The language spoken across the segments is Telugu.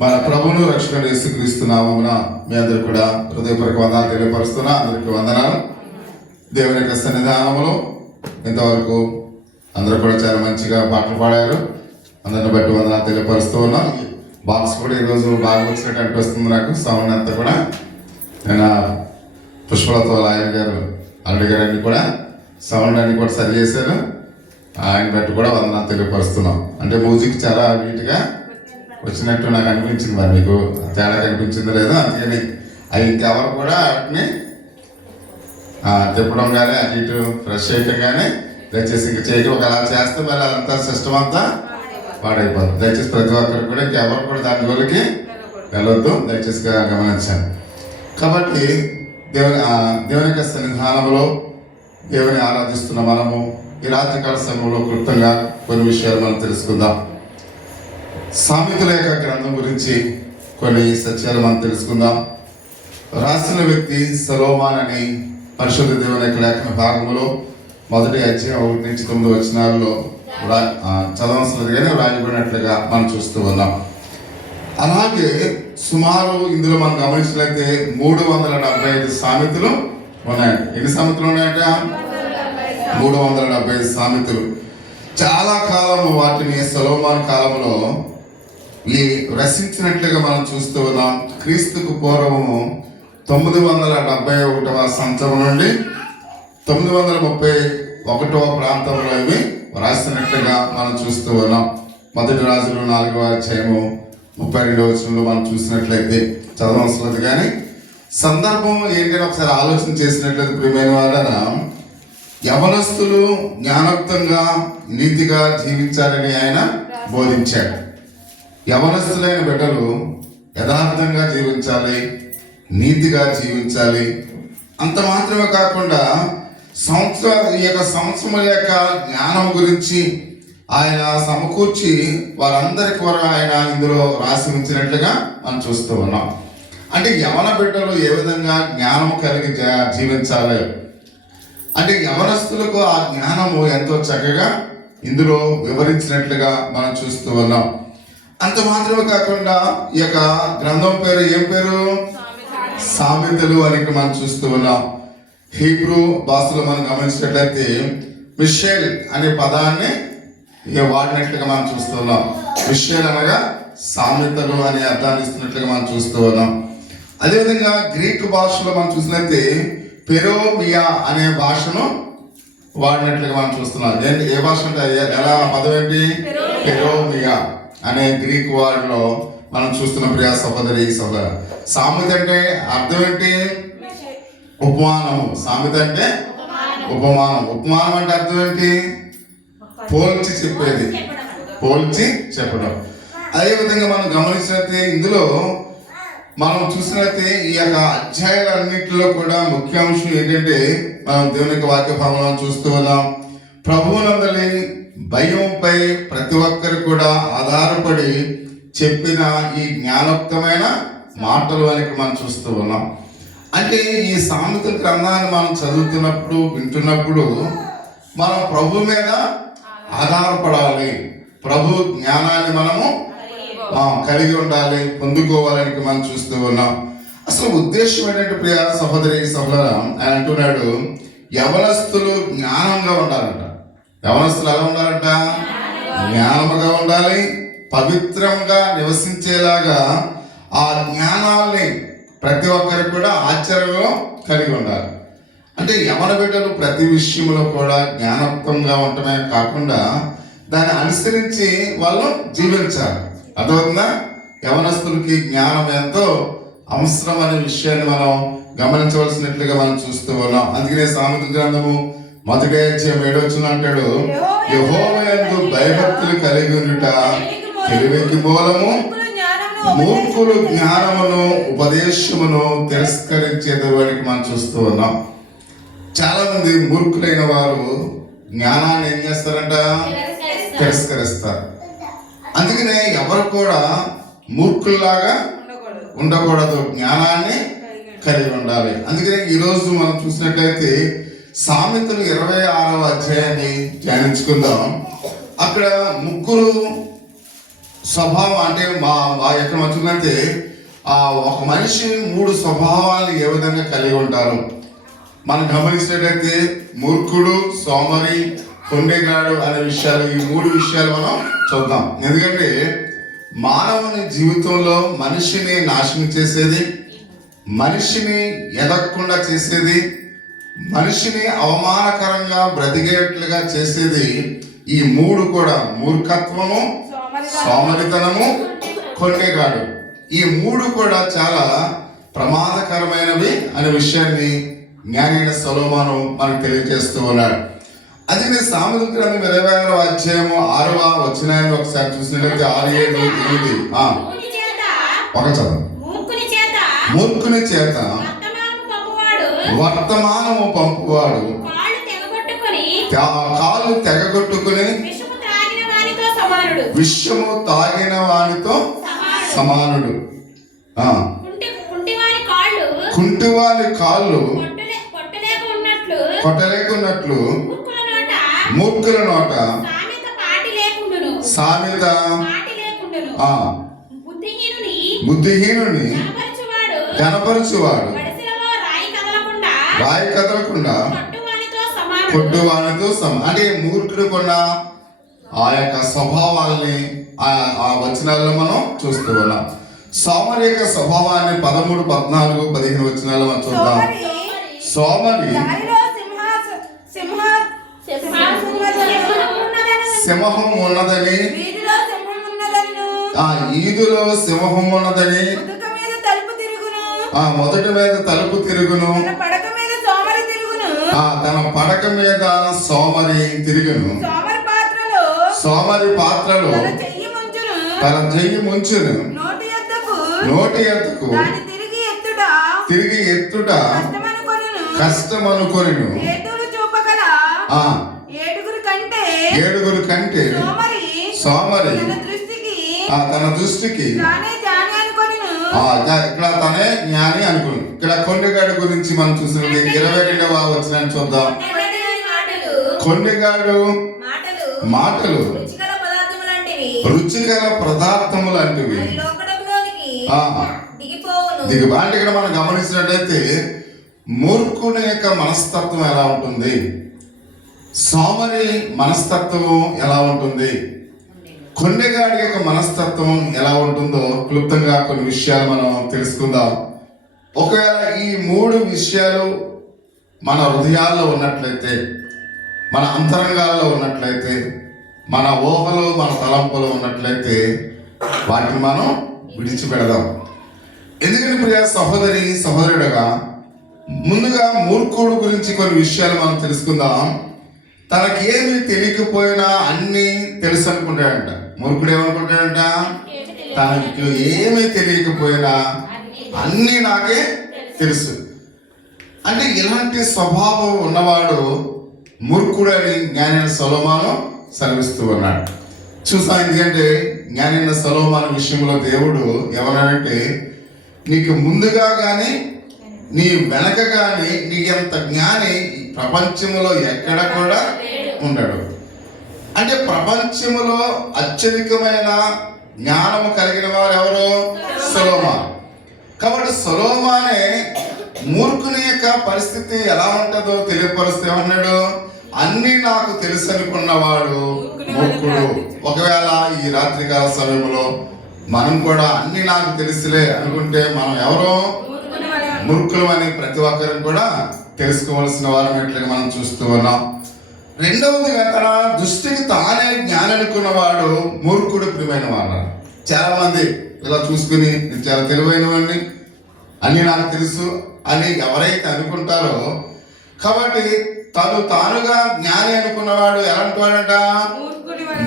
మన ప్రభువును రక్షకుడు యేసుక్రీస్తు నామమున మీ అందరూ కూడా హృదయపూర్వక వందనాలు తెలియపరుస్తున్నా. అందరికీ వందనాలు. దేవుని యొక్క సన్నిధానంలో ఇంతవరకు అందరూ కూడా చాలా మంచిగా పాటలు పాడారు. అందరిని బట్టి వందనాలు తెలియపరుస్తూ ఉన్నాం. బాక్స్ కూడా ఈరోజు బాగా వచ్చినట్టు అనిపిస్తుంది నాకు. సౌండ్ అంతా కూడా నేను పుష్పలతో ఆయన గారు అల్లుడి గారు అన్ని కూడా సౌండ్ అన్ని కూడా సరి చేశారు. ఆయన బట్టి కూడా వందనాలు తెలియపరుస్తున్నాం. అంటే మ్యూజిక్ చాలా నీట్గా వచ్చినట్టు నాకు అనిపించింది. మరి మీకు తేడా కనిపించిందో లేదో, అందుకని అవి ఇంకెవరు కూడా వాటిని తిప్పడం కానీ అటు ఇటు ఫ్రెష్ చేయటం కానీ దయచేసి ఇంకా చేయటం. ఒక అలా చేస్తే మరి అదంతా సిస్టమ్ అంతా పాడైపోతుంది. దయచేసి ప్రతి ఒక్కరు కూడా ఇంకెవరు కూడా దాని జోలికి వెళ్ళొద్దు, దయచేసి గమనించాను. కాబట్టి దేవుని యొక్క సన్నిధానంలో దేవుని ఆరాధిస్తున్న మనము ఈ రాత్రికాల సమయంలో క్లుప్తంగా కొన్ని విషయాలు మనం తెలుసుకుందాం. సామెతల యొక్క గ్రంథం గురించి కొన్ని సత్యాలు మనం తెలుసుకుందాం. రాసిన వ్యక్తి సొలొమోను అని పరిశుద్ధ దేవుని యొక్క లేఖన భాగంలో 1వ అధ్యాయం 1 నుంచి 9 వచనాల్లో చదవలసినది కానీ రాయబడినట్లుగా మనం చూస్తూ ఉన్నాం. అలాగే సుమారు ఇందులో మనం గమనించినట్లయితే 375 సామెతలు ఉన్నాయి. ఎన్ని సామెతలు ఉన్నాయట? 375 సామెతలు. చాలా కాలం వాటిని సొలొమోను కాలంలో రచించినట్లుగా మనం చూస్తూ ఉన్నాం. క్రీస్తుకు పూర్వము 971వ సంవత్సరం నుండి 931వ ప్రాంతంలో ఇవి రాసినట్లుగా మనం చూస్తూ ఉన్నాం. 1 రాజులు 4వ అధ్యాయము 32వ వచనంలో మనం చూసినట్లయితే చదవవలసినది కానీ సందర్భం ఏంటంటే ఒకసారి ఆలోచన చేసినట్లయితే ప్రియమైన వాడన యవనస్తులు జ్ఞానోక్తంగా నీతిగా జీవించాలని ఆయన బోధించాడు. యవనస్తులైన బిడ్డలు యథార్థంగా జీవించాలి, నీతిగా జీవించాలి. అంత మాత్రమే కాకుండా ఈ యొక్క సంవత్సరం యొక్క జ్ఞానం గురించి ఆయన సమకూర్చి వారందరికి వరకు ఆయన ఇందులో రాసి ఉంచినట్లుగా మనం చూస్తూ ఉన్నాం. అంటే యవన బిడ్డలు ఏ విధంగా జ్ఞానం కలిగి జీవించాలి అంటే యవనస్తులకు ఆ జ్ఞానము ఎంతో చక్కగా ఇందులో వివరించినట్లుగా మనం చూస్తూ ఉన్నాం. అంత మాత్రమే కాకుండా ఈ యొక్క గ్రంథం పేరు ఏం పేరు? సామెతలు అని మనం చూస్తూ ఉన్నాం. హీబ్రూ భాషలో మనం గమనించినట్లయితే మిషేల్ అనే పదాన్ని వాడినట్లుగా మనం చూస్తూ ఉన్నాం. మిషేల్ అనగా సామెతలు అనే అర్థాన్ని ఇస్తున్నట్లుగా మనం చూస్తూ ఉన్నాం. అదేవిధంగా గ్రీక్ భాషలో మనం చూసినట్లయితే పెరోమియా అనే భాషను వాడినట్లుగా మనం చూస్తున్నాం. ఏ భాష అంటే ఎలా పదం ఏంటి? పెరోమియా అనే గ్రీక్ వర్డ్లో మనం చూస్తున్న ప్రియ సహోదరి సహోదర. సామెత అంటే అర్థం ఏంటి? ఉపమానము. సామెత అంటే ఉపమానం. ఉపమానం అంటే అర్థం ఏంటి? పోల్చి చెప్పేది, పోల్చి చెప్పడం. అదేవిధంగా మనం గమనించినట్లయితే ఇందులో మనం చూసినట్లయితే ఈ యొక్క అధ్యాయాలన్నింటిలో కూడా ముఖ్యాంశం ఏంటంటే మనం దేవుని యొక్క వాక్య భాగంలో చూస్తూ ఉన్నాం. ప్రభువునందలి భయంపై ప్రతి ఒక్కరు కూడా ఆధారపడి చెప్పిన ఈ జ్ఞానోక్తమైన మాటలు అని మనం చూస్తూ ఉన్నాం. అంటే ఈ సామెతల గ్రంథాన్ని మనం చదువుతున్నప్పుడు వింటున్నప్పుడు మనం ప్రభు మీద ఆధారపడాలి, ప్రభు జ్ఞానాన్ని మనము కలిగి ఉండాలి, పొందుకోవాలని మనం చూస్తూ ఉన్నాం. అసలు ఉద్దేశం ఏంటంటే ప్రియ సహోదరి సహోదర, ఆయన అంటున్నాడు యవనస్తులు జ్ఞానంగా ఉండాలంట. యవనస్తులు ఎలా ఉండాలంట? జ్ఞానముగా ఉండాలి, పవిత్రంగా నివసించేలాగా ఆ జ్ఞానాన్ని ప్రతి ఒక్కరికి కూడా ఆచరణలో కలిగి ఉండాలి. అంటే యవన బిడ్డలు ప్రతి విషయంలో కూడా జ్ఞానోక్తంగా ఉండటమే కాకుండా దాన్ని అనుసరించి వాళ్ళు జీవించాలి. అర్థమవుతుందా? యవనస్తులకి జ్ఞానం ఎంతో అవసరం అనే విషయాన్ని మనం గమనించవలసినట్లుగా మనం చూస్తూ ఉన్నాం. అందుకనే సామెతల గ్రంథము 1వ అధ్యాయం 7వ వచనం అంటాడు, యెహోవా యందు భయభక్తులు కలిగి ఉండుట తెలివికి మూలము, మూర్ఖులు జ్ఞానమును ఉపదేశమును తిరస్కరించేది అని మనం చూస్తూ ఉన్నాం. చాలా మంది మూర్ఖులైన వారు జ్ఞానాన్ని ఏం చేస్తారంట? తిరస్కరిస్తారు. అందుకనే ఎవరు కూడా మూర్ఖుల్లాగా ఉండకూడదు, జ్ఞానాన్ని కలిగి ఉండాలి. అందుకనే ఈరోజు మనం చూసినట్లయితే సామెతలు 26వ అధ్యాయాన్ని ధ్యానించుకుందాం. అక్కడ ముగ్గురు స్వభావం అంటే ఎక్కడ మంచిదంటే ఒక మనిషి 3 స్వభావాలను ఏ విధంగా కలిగి ఉంటారు. మనం గమనించినట్లయితే మూర్ఖుడు, సోమరి, కొండెగాడు అనే విషయాలు, ఈ 3 విషయాలు మనం చూద్దాం. ఎందుకంటే మానవుని జీవితంలో మనిషిని నాశనం చేసేది, మనిషిని ఎదగకుండా చేసేది, మనిషిని అవమానకరంగా బ్రతికేట్లుగా చేసేది ఈ 3 కూడా మూర్ఖత్వము, సోమరితనము, కొండెగాడు. ఈ 3 కూడా చాలా ప్రమాదకరమైనవి అనే విషయాన్ని జ్ఞానైన సొలొమోను మనకు తెలియజేస్తూ ఉన్నాడు. అది నేను సామెతల గ్రంథం 26వ అధ్యాయము 6వ వచనాన్ని ఒకసారి చూసినట్లయితే 6, 7, 8 ఒక చదువు. మూర్ఖుని చేత వర్తమానము పంపువాడు కాళ్ళు తెగగొట్టుకుని విషము తాగిన వానితో సమానుడు. కుంటివాని కాళ్ళు కొట్టలేకున్నట్లు మూర్ఖుల నోట సామెత బుద్ధిహీనుని గణపరచువాడు రాయి కదలకుండా కొట్టువానితో అంటే మూర్ఖుడు కొన్న ఆ యొక్క స్వభావాల్ని ఆ వచనాల్లో మనం చూస్తూ ఉన్నాం. సోమరి యొక్క స్వభావాన్ని 13, 14, 15 వచనాల్లో మనం చూద్దాం. సోమరి సింహం ఉన్నదని, ఈదులో సింహం ఉన్నదని, మొదటి మీద తలుపు తిరుగును, తన పడక మీద సోమరి తిరుగును, సోమరి పాత్రలో తన చెయ్యి ముంచును, నోటి ఎత్తుకు తిరిగి ఎత్తుట కష్టమనుకొనిను. ఏడుగురు కంటే సోమరి తన దృష్టికి ఇక్కడ తనే జ్ఞాని అనుకుని. ఇక్కడ కొండెగాడు గురించి మనం చూసినది 22వ వచనాన్ని చూద్దాం. కొండెగాడు మాటలు రుచికర పదార్థము లాంటివి. అంటే ఇక్కడ మనం గమనించినట్లయితే మూర్ఖుని యొక్క మనస్తత్వం ఎలా ఉంటుంది, సోమరి మనస్తత్వం ఎలా ఉంటుంది, కొండెగాడి యొక్క మనస్తత్వం ఎలా ఉంటుందో క్లుప్తంగా కొన్ని విషయాలు మనం తెలుసుకుందాం. ఒకవేళ ఈ 3 విషయాలు మన హృదయాల్లో ఉన్నట్లయితే, మన అంతరంగాల్లో ఉన్నట్లయితే, మన ఊహలో మన తలంపులో ఉన్నట్లయితే వాటిని మనం విడిచిపెడదాం. ఎందుకంటే ప్రియ సహోదరి సహోదరుడుగా ముందుగా మూర్ఖుడు గురించి కొన్ని విషయాలు మనం తెలుసుకుందాం. తనకేమి తెలియకపోయినా అన్నీ తెలుసు అనుకుంటాడంట. మూర్ఖుడు ఏమనుకుంటాడంట? తనకు ఏమీ తెలియకపోయినా అన్నీ నాకే తెలుసు. అంటే ఇలాంటి స్వభావం ఉన్నవాడు మూర్ఖుడని జ్ఞానైన సొలొమోను సెలవిస్తూ ఉన్నాడు. చూసాం. ఎందుకంటే జ్ఞానైన సొలొమోను విషయంలో దేవుడు ఎవరంటే, నీకు ముందుగా కానీ నీ వెనక కానీ నీకెంత జ్ఞాని ప్రపంచంలో ఎక్కడ కూడా ఉండడు. అంటే ప్రపంచంలో అత్యధికమైన జ్ఞానము కలిగిన వారు ఎవరు? సొలొమోను. కాబట్టి సొలొమోనే మూర్ఖుని యొక్క పరిస్థితి ఎలా ఉంటుందో తెలియపరుస్తూ ఏమన్నాడు? అన్నీ నాకు తెలుసు అనుకున్నవాడు మూర్ఖుడు. ఒకవేళ ఈ రాత్రికాల సమయంలో మనం కూడా అన్ని నాకు తెలుసులే అనుకుంటే మనం ఎవరో మూర్ఖులు అని ప్రతి ఒక్కరిని కూడా తెలుసుకోవాల్సిన వారం ఎట్లుగా మనం చూస్తూ ఉన్నాం. రెండవదిగా తన దృష్టికి తానే జ్ఞానం అనుకున్నవాడు మూర్ఖుడు. ప్రియమైన వాడు చాలా మంది ఇలా చూసుకుని చాలా తెలివైన వాడిని, అన్ని నాకు తెలుసు అని ఎవరైతే అనుకుంటారో, కాబట్టి తానుగా జ్ఞాని అనుకున్నవాడు ఎలాంటి వాడంట?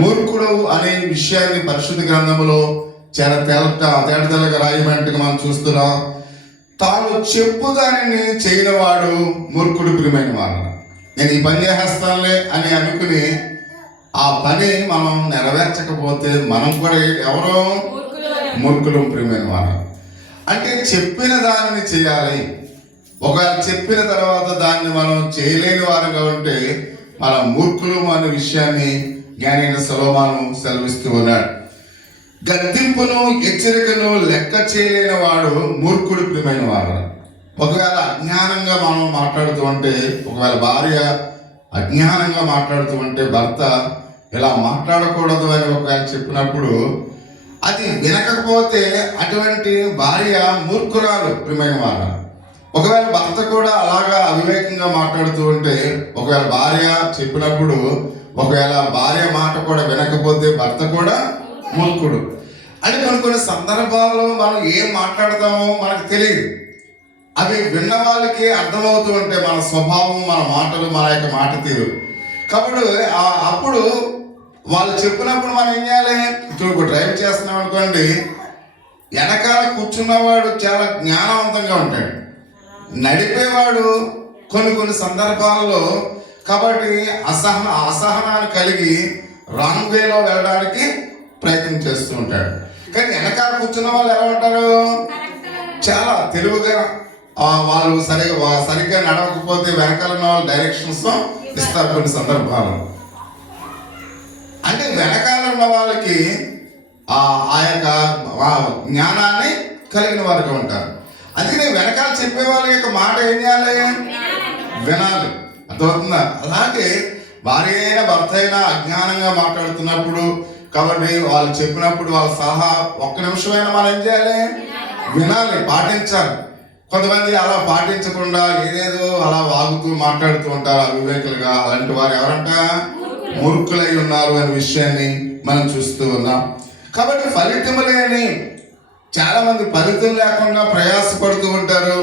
మూర్ఖుడు అనే విషయాన్ని పరిశుద్ధ గ్రంథంలో చాలా తేటతెల్లగా రాయమంటగా మనం చూస్తున్నాం. తాను చెప్పు దానిని చేయని వాడు మూర్ఖుడు. ప్రియమైన వాడు నేను ఈ పని చేస్తానులే అని అనుకుని ఆ పని మనం నెరవేర్చకపోతే మనం కూడా ఎవరో మూర్ఖులు. ప్రియమైన వాడు అంటే చెప్పిన దానిని చేయాలి. ఒకవేళ చెప్పిన తర్వాత దాన్ని మనం చేయలేని వారుగా ఉంటే మన మూర్ఖులు అనే విషయాన్ని జ్ఞానైన సొలొమోను సెలవిస్తూ ఉన్నాడు. గద్దింపును హెచ్చరికను లెక్క చేయలేని వాడు మూర్ఖుడు ప్రియమైన వాడు. ఒకవేళ అజ్ఞానంగా మనం మాట్లాడుతూ ఉంటే, ఒకవేళ భార్య అజ్ఞానంగా మాట్లాడుతూ ఉంటే భర్త ఇలా మాట్లాడకూడదు అని ఒకవేళ చెప్పినప్పుడు అది వినకపోతే అటువంటి భార్య మూర్ఖురాలు ప్రియమైన వారు. ఒకవేళ భర్త కూడా అలాగా అవివేకంగా మాట్లాడుతూ ఉంటే, ఒకవేళ భార్య చెప్పినప్పుడు ఒకవేళ భార్య మాట కూడా వినకపోతే భర్త కూడా మూర్ఖుడు. అంటే కొన్ని సందర్భాల్లో మనం ఏం మాట్లాడతామో మనకు తెలియదు. అవి విన్న వాళ్ళకి అర్థమవుతూ ఉంటే మన స్వభావం, మన మాటలు, మన యొక్క మాట తీరు. కాబట్టి అప్పుడు వాళ్ళు చెప్పినప్పుడు మనం ఏం చేయాలి? ఇప్పుడు డ్రైవ్ చేస్తున్నాం అనుకోండి, వెనకాల కూర్చున్నవాడు చాలా జ్ఞానవంతంగా ఉంటాడు, నడిపేవాడు కొన్ని సందర్భాల్లో కాబట్టి అసహనాన్ని కలిగి రాంగ్ వేలో వెళ్ళడానికి ప్రయత్నం చేస్తూ ఉంటాడు. కానీ వెనకాల కూర్చున్న వాళ్ళు ఎలా ఉంటారు? చాలా తెలివిగా వాళ్ళు సరిగ్గా నడవకపోతే వెనకాల ఉన్న వాళ్ళు డైరెక్షన్స్ ఇస్తారు కొన్ని సందర్భాలు. అంటే వెనకాల ఉన్న వాళ్ళకి ఆ యొక్క జ్ఞానాన్ని కలిగిన వారుగా ఉంటారు. అందుకని వెనకాల చెప్పే వాళ్ళ యొక్క మాట ఏం చేయాలి? వినాలి. అర్థమవుతుందా? అలాగే భార్య అయినా భర్త అయినా అజ్ఞానంగా మాట్లాడుతున్నప్పుడు కాబట్టి వాళ్ళు చెప్పినప్పుడు వాళ్ళ సలహా ఒక్క నిమిషమైనా మనం ఏం చేయాలి? వినాలి, పాటించాలి. కొంతమంది అలా పాటించకుండా ఏదేదో అలా వాగుతూ మాట్లాడుతూ ఉంటారు అవివేకులుగా. అలాంటి వారు ఎవరంట? మూర్ఖులై ఉన్నారు అనే విషయాన్ని మనం చూస్తూ ఉన్నాం. కాబట్టి ఫలితము లేని చాలా మంది ఫలితం లేకుండా ప్రయాసపడుతూ ఉంటారు.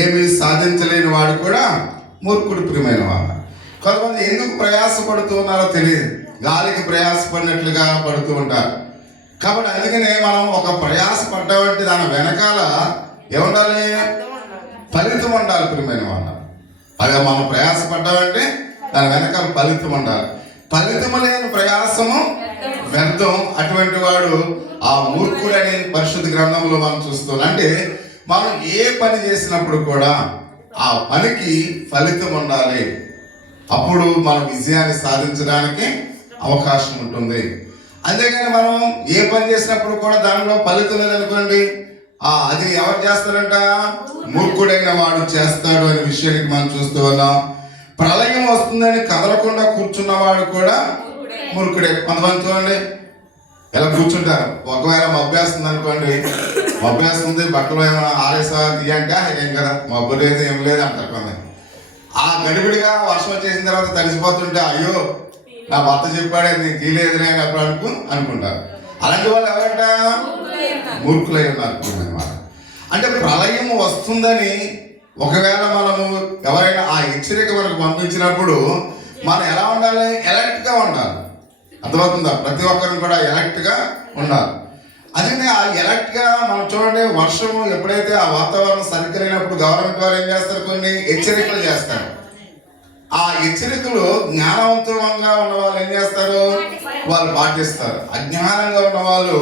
ఏమీ సాధించలేని వాడు కూడా మూర్ఖుడు ప్రియమైన వాడు. కొంతమంది ఎందుకు ప్రయాసపడుతూ ఉన్నారో తెలియదు, గాలికి ప్రయాసపడినట్లుగా పడుతూ ఉంటారు. కాబట్టి అందుకనే మనం ఒక ప్రయాస పడ్డామంటే దాని వెనకాల ఏముండాలి? ఫలితం ఉండాలి ప్రియమైన వాడు. అదే మనం ప్రయాస పడ్డామంటే దాని వెనకాల ఫలితం ఉండాలి. ఫలితము లేని ప్రయాసము వ్యర్థం. అటువంటి వాడు ఆ మూర్ఖుడు అనే పరిశుద్ధ గ్రంథంలో మనం చూస్తున్నాం. అంటే మనం ఏ పని చేసినప్పుడు కూడా ఆ పనికి ఫలితం ఉండాలి. అప్పుడు మనం విజయాన్ని సాధించడానికి అవకాశం ఉంటుంది. అంతేగాని మనం ఏ పని చేసినప్పుడు కూడా దానిలో ఫలితం లేదనుకోండి, అది ఎవరు చేస్తారంట? మూర్ఖుడైన వాడు చేస్తాడు అనే విషయానికి మనం చూస్తూ ఉన్నాం. ప్రళయం వస్తుందని కదలకుండా కూర్చున్నవాడు కూడా మూర్ఖుడే. కొంతమంది చూడండి ఎలా కూర్చుంటారు. ఒకవేళ మబ్బేస్తుంది అనుకోండి, మబ్బేస్తుంది బట్టలు ఏమైనా ఆరేసా తీయంటే ఏం కదా, మబ్బు లేదు ఏం లేదు అంటారు కొంతమంది. ఆ గడిబిడిగా వర్షం వచ్చేసిన తర్వాత తడిసిపోతుంటే అయ్యో నా భర్త చెప్పాడే నేను తీయలేదునే అప్పుడు అనుకుంటారు. అలాంటి వాళ్ళు ఎవరంట? మూర్ఖులై ఉన్నారు అన్నమాట. అంటే ప్రళయం వస్తుందని ఒకవేళ మనము ఎవరైనా ఆ హెచ్చరిక మనకు పంపించినప్పుడు మనం ఎలా ఉండాలి? ఎలర్ట్గా ఉండాలి. అర్థమవుతుందా? ప్రతి ఒక్కరిని కూడా ఎలర్ట్గా ఉండాలి. అందుకని ఆ ఎలర్ట్గా మనం చూడండి, వర్షము ఎప్పుడైతే ఆ వాతావరణం సరిగ్గా లేనప్పుడు గవర్నమెంట్ వారు ఏం చేస్తారు? కొన్ని హెచ్చరికలు చేస్తారు. ఆ హెచ్చరికలు జ్ఞానవంతంగా ఉన్న వాళ్ళు ఏం చేస్తారు? వాళ్ళు పాటిస్తారు. అజ్ఞానంగా ఉన్న వాళ్ళు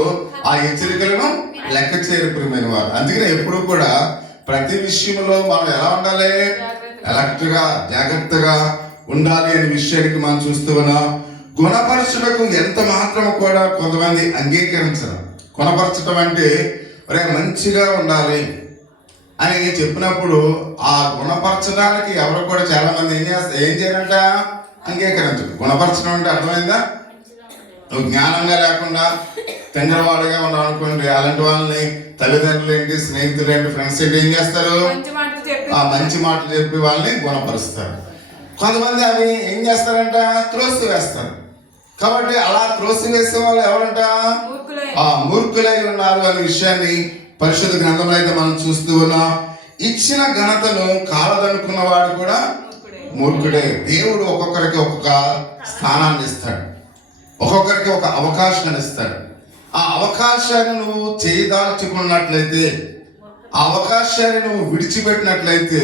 ఆ హెచ్చరికలను లెక్క చేయరు ప్రియమైన వారు. అందుకని ఎప్పుడు కూడా ప్రతి విషయంలో మనం ఎలా ఉండాలి? ఎలర్ట్గా, జాగ్రత్తగా ఉండాలి అనే విషయానికి మనం చూస్తూ ఉన్నాం. గుణపరచుటకు ఎంత మాత్రం కూడా కొంతమంది అంగీకరించరు. గుణపరచడం అంటే ఒరే మంచిగా ఉండాలి అని చెప్పినప్పుడు ఆ గుణపరచడానికి ఎవరు కూడా చాలా మంది ఏం చేయాలంట? అంగీకరించరు. గుణపరచడం అంటే అర్థమైందా? నువ్వు జ్ఞానంగా లేకుండా తెంగరవాడుగా ఉన్నావు అనుకోండి, అలాంటి వాళ్ళని తల్లిదండ్రులు ఏంటి, స్నేహితులు ఏంటి, ఫ్రెండ్స్ ఏంటి ఏం చేస్తారు? ఆ మంచి మాటలు చెప్పి వాళ్ళని గుణపరుస్తారు. కొంతమంది అవి ఏం చేస్తారంట? త్రోసి వేస్తారు. కాబట్టి అలా త్రోసి వేసే వాళ్ళు ఎవరంట? ఆ మూర్ఖులై ఉన్నారు అనే విషయాన్ని పరిశుద్ధ గ్రంథంలో అయితే మనం చూస్తూ ఉన్నాం. ఇచ్చిన ఘనతను కాలదనుకున్న వాడు కూడా మూర్ఖుడే. దేవుడు ఒక్కొక్కరికి ఒక్కొక్క స్థానాన్ని ఇస్తాడు, ఒక్కొక్కరికి ఒక అవకాశాన్ని ఇస్తాడు. ఆ అవకాశాన్ని నువ్వు చేయదాల్చుకున్నట్లయితే, ఆ అవకాశాన్ని నువ్వు విడిచిపెట్టినట్లయితే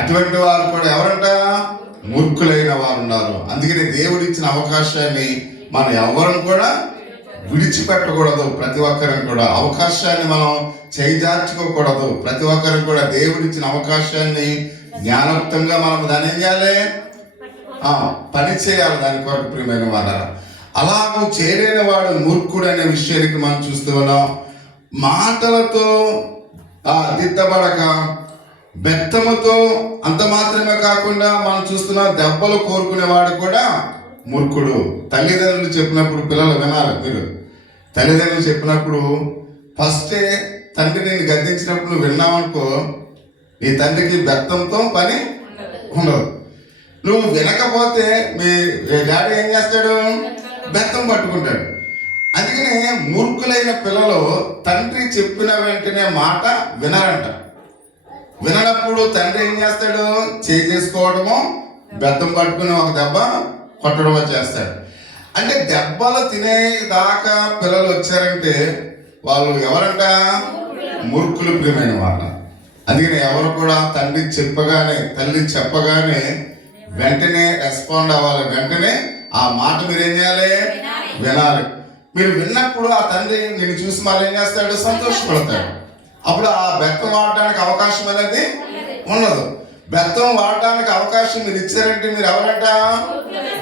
అటువంటి వారు కూడా ఎవరంట? మూర్ఖులైన వారు ఉన్నారు. అందుకని దేవుడు ఇచ్చిన అవకాశాన్ని మనం ఎవరిని కూడా విడిచిపెట్టకూడదు. ప్రతి ఒక్కరిని కూడా అవకాశాన్ని మనం చేజార్చుకోకూడదు. ప్రతి ఒక్కరికి కూడా దేవుడు ఇచ్చిన అవకాశాన్ని జ్ఞానయుక్తంగా మనం దాన్ని ఏం చేయాలి? పని చేయాలి దాని కొరకు ప్రియమైన వారు. అలాగూ చేయలేని వాడు మూర్ఖుడు అనే విషయానికి మనం చూస్తూ ఉన్నాం. మాటలతో దిద్దబడక బెత్తముతో అంత మాత్రమే కాకుండా మనం చూస్తున్నాం, దెబ్బలు కోరుకునేవాడు కూడా మూర్ఖుడు. తల్లిదండ్రులు చెప్పినప్పుడు పిల్లలు వినాలి. మీరు తల్లిదండ్రులు చెప్పినప్పుడు ఫస్టే తండ్రి నేను గద్దించినప్పుడు నువ్వు విన్నావనుకో, నీ తండ్రికి బెత్తంతో పని ఉండదు. నువ్వు వినకపోతే మీ డాడీ ఏం చేస్తాడు? బెత్తం పట్టుకుంటాడు. అందుకనే మూర్ఖులైన పిల్లలు తండ్రి చెప్పిన వెంటనే మాట వినరంట. విననప్పుడు తండ్రి ఏం చేస్తాడు? చేసుకోవడమో బెత్తం పట్టుకుని ఒక దెబ్బ కొట్టడమో చేస్తాడు. అంటే దెబ్బలు తినేదాకా పిల్లలు వచ్చారంటే వాళ్ళు ఎవరంట? మూర్ఖులు, ప్రియమైన వాళ్ళ. అందుకని ఎవరు కూడా తండ్రి చెప్పగానే, తల్లి చెప్పగానే వెంటనే రెస్పాండ్ అవ్వాలి. వెంటనే ఆ మాట మీరు ఏం చేయాలి? వినాలి. మీరు విన్నప్పుడు ఆ తండ్రి నేను చూసి మళ్ళీ ఏం చేస్తాడు? సంతోషపడతాడు. అప్పుడు ఆ బెత్తం వాడడానికి అవకాశం అనేది ఉండదు. బెత్తం వాడడానికి అవకాశం మీరు ఇచ్చారంటే మీరు ఎవరంట?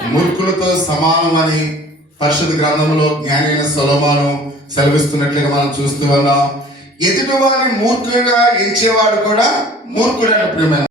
మూర్ఖులతో సమానమని పరిశుద్ధ గ్రంథంలో జ్ఞాని అయిన సొలొమోను సెలవిస్తున్నట్లుగా మనం చూస్తూ ఉన్నాం. ఎదుటివారిని మూర్ఖులుగా ఎంచేవాడు కూడా మూర్ఖుడైన ప్రియమైన